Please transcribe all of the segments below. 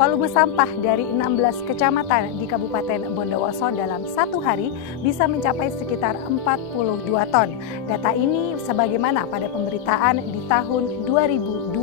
volume sampah dari 16 kecamatan di Kabupaten Bondowoso dalam satu hari bisa mencapai sekitar 42 ton. Data ini sebagaimana pada pemberitaan di tahun 2020.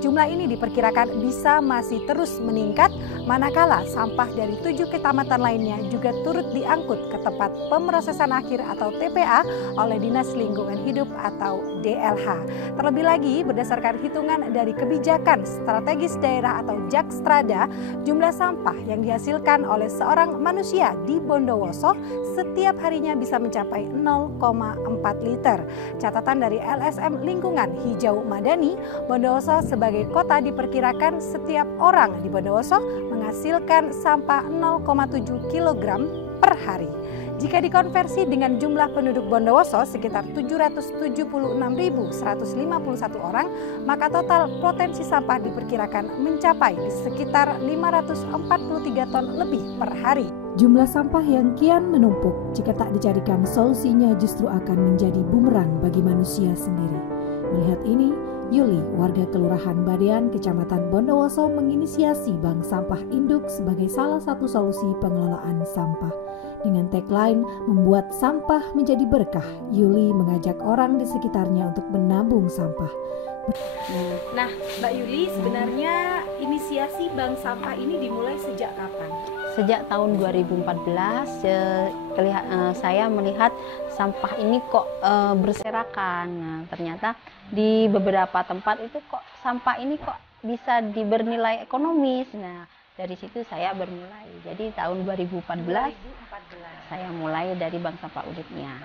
Jumlah ini diperkirakan bisa masih terus meningkat manakala sampah dari 7 kecamatan lainnya juga turut diangkut ke tempat pemrosesan akhir atau TPA oleh Dinas Lingkungan Hidup atau DLH. Terlebih lagi berdasarkan hitungan dari Kebijakan Strategis Daerah atau Jakstrada, jumlah sampah yang dihasilkan oleh seorang manusia di Bondowoso setiap harinya bisa mencapai 0,4 liter. Catatan dari LSM Lingkungan Hijau Madani, Bondowoso sebagai kota diperkirakan setiap orang di Bondowoso menghasilkan sampah 0,7 kg per hari. Jika dikonversi dengan jumlah penduduk Bondowoso sekitar 776.151 orang, maka total potensi sampah diperkirakan mencapai sekitar 543 ton lebih per hari. Jumlah sampah yang kian menumpuk jika tak dicarikan solusinya justru akan menjadi bumerang bagi manusia sendiri. Melihat ini, Yuli, warga Kelurahan Badean, Kecamatan Bondowoso menginisiasi Bank Sampah Induk sebagai salah satu solusi pengelolaan sampah. Dengan tagline membuat sampah menjadi berkah, Yuli mengajak orang di sekitarnya untuk menabung sampah. Nah, Mbak Yuli, sebenarnya inisiasi Bank Sampah ini dimulai sejak kapan? Sejak tahun 2014 saya melihat sampah ini kok berserakan. Nah, ternyata di beberapa tempat itu kok sampah ini kok bisa bernilai ekonomis. Nah, dari situ saya bermulai. Jadi tahun 2014 saya mulai dari Bank Sampah Unitnya.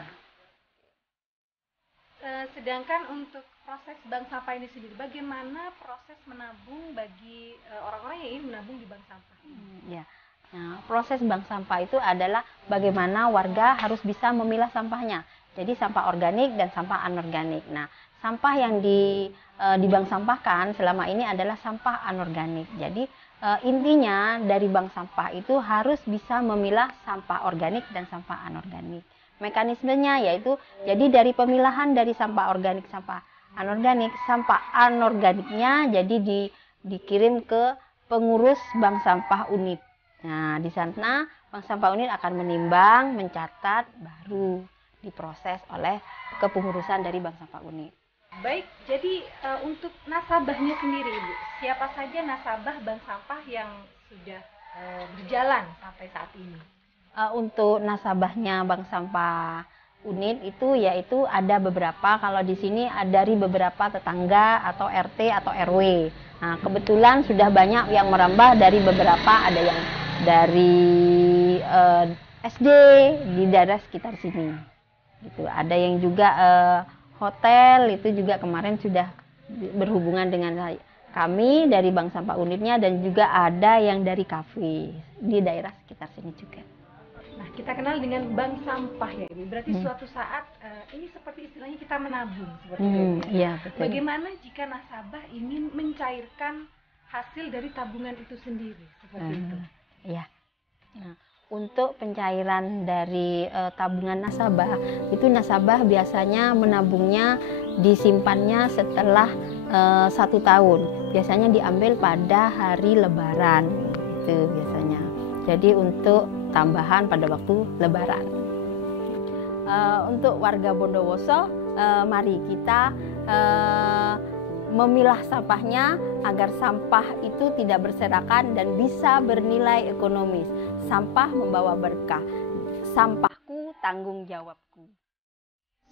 Sedangkan untuk proses bank sampah ini sendiri, bagaimana proses menabung bagi orang-orang yang ingin menabung di bank sampah ini? Ya. Nah, proses bank sampah itu adalah bagaimana warga harus bisa memilah sampahnya. Jadi sampah organik dan sampah anorganik. Nah, sampah yang di bank sampah kan selama ini adalah sampah anorganik. Jadi intinya dari bank sampah itu harus bisa memilah sampah organik dan sampah anorganik. Mekanismenya yaitu jadi dari pemilahan dari sampah organik, sampah anorganiknya jadi dikirim ke pengurus bank sampah unit. Nah, di sana bank sampah unit akan menimbang, mencatat, baru diproses oleh kepengurusan dari bank sampah unit. Baik, jadi untuk nasabahnya sendiri, Ibu, siapa saja nasabah bank sampah yang sudah berjalan sampai saat ini? Untuk nasabahnya bank sampah unit itu yaitu ada beberapa, kalau di sini dari beberapa tetangga atau RT atau RW. Nah, kebetulan sudah banyak yang merambah dari beberapa, ada yang dari SD di daerah sekitar sini. Gitu. Ada yang juga hotel itu juga kemarin sudah berhubungan dengan kami dari bank sampah unitnya, dan juga ada yang dari kafe di daerah sekitar sini juga. Nah, kita kenal dengan bank sampah ya, Ibu. Berarti suatu saat ini seperti istilahnya kita menabung seperti itu. Iya, betul. Bagaimana jika nasabah ingin mencairkan hasil dari tabungan itu sendiri seperti itu? Iya. Nah, untuk pencairan dari tabungan nasabah, itu nasabah biasanya menabungnya disimpannya setelah 1 tahun. Biasanya diambil pada hari Lebaran, itu biasanya. Jadi untuk tambahan pada waktu Lebaran. Untuk warga Bondowoso, mari kita memilah sampahnya agar sampah itu tidak berserakan dan bisa bernilai ekonomis. Sampah membawa berkah. Sampahku tanggung jawabku.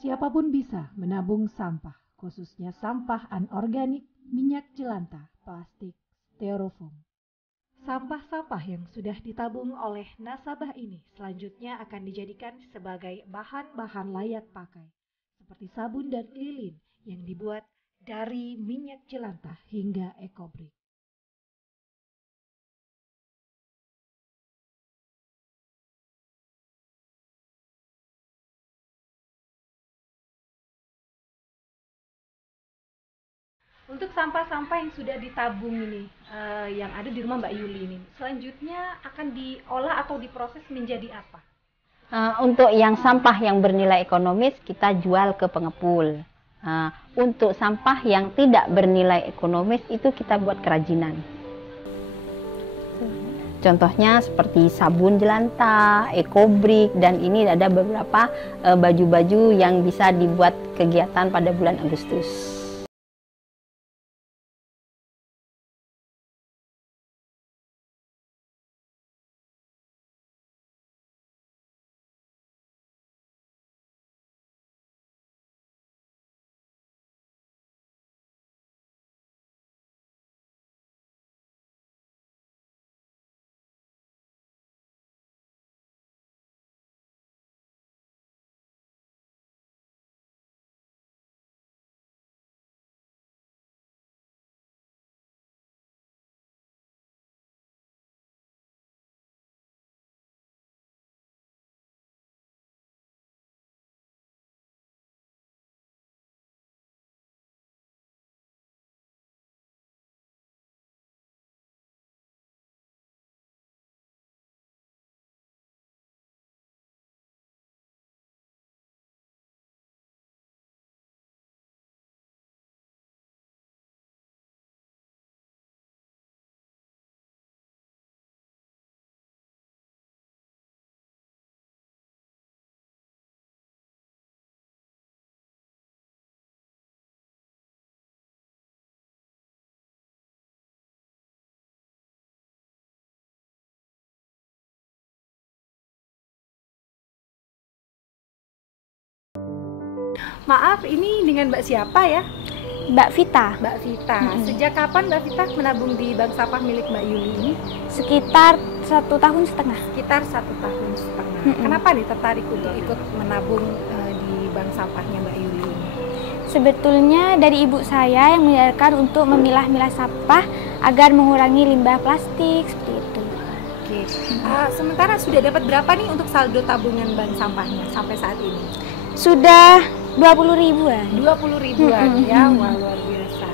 Siapapun bisa menabung sampah, khususnya sampah anorganik, minyak jelantah, plastik, styrofoam. Sampah-sampah yang sudah ditabung oleh nasabah ini selanjutnya akan dijadikan sebagai bahan-bahan layak pakai, seperti sabun dan lilin yang dibuat dari minyak jelantah hingga ekobrik. Untuk sampah-sampah yang sudah ditabung ini, yang ada di rumah Mbak Yuli ini, selanjutnya akan diolah atau diproses menjadi apa? Untuk yang sampah yang bernilai ekonomis kita jual ke pengepul. Untuk sampah yang tidak bernilai ekonomis itu kita buat kerajinan. Contohnya seperti sabun jelantah, ekobrik, dan ini ada beberapa baju-baju yang bisa dibuat kegiatan pada bulan Agustus. Maaf, ini dengan Mbak siapa ya? Mbak Vita, Mbak Vita. Sejak kapan Mbak Vita menabung di bank sampah milik Mbak Yuli ini? sekitar 1,5 tahun. Sekitar 1,5 tahun. Kenapa nih tertarik untuk ikut menabung di bank sampahnya Mbak Yuli ini? Sebetulnya dari ibu saya yang mengajarkan untuk memilah-milah sampah agar mengurangi limbah plastik seperti itu. Oke. Sementara sudah dapat berapa nih untuk saldo tabungan bank sampahnya sampai saat ini? Sudah 20 ribuan. 20 ribuan ya, wah luar biasa.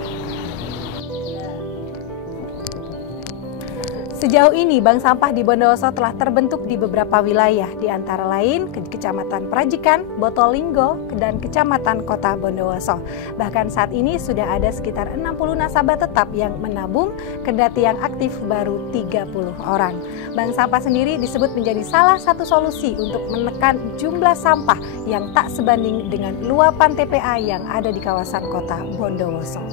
Sejauh ini bank sampah di Bondowoso telah terbentuk di beberapa wilayah, di antara lain Kecamatan Prajikan, Botolinggo, dan Kecamatan Kota Bondowoso. Bahkan saat ini sudah ada sekitar 60 nasabah tetap yang menabung, kendati yang aktif baru 30 orang. Bank sampah sendiri disebut menjadi salah satu solusi untuk menekan jumlah sampah yang tak sebanding dengan luapan TPA yang ada di kawasan Kota Bondowoso.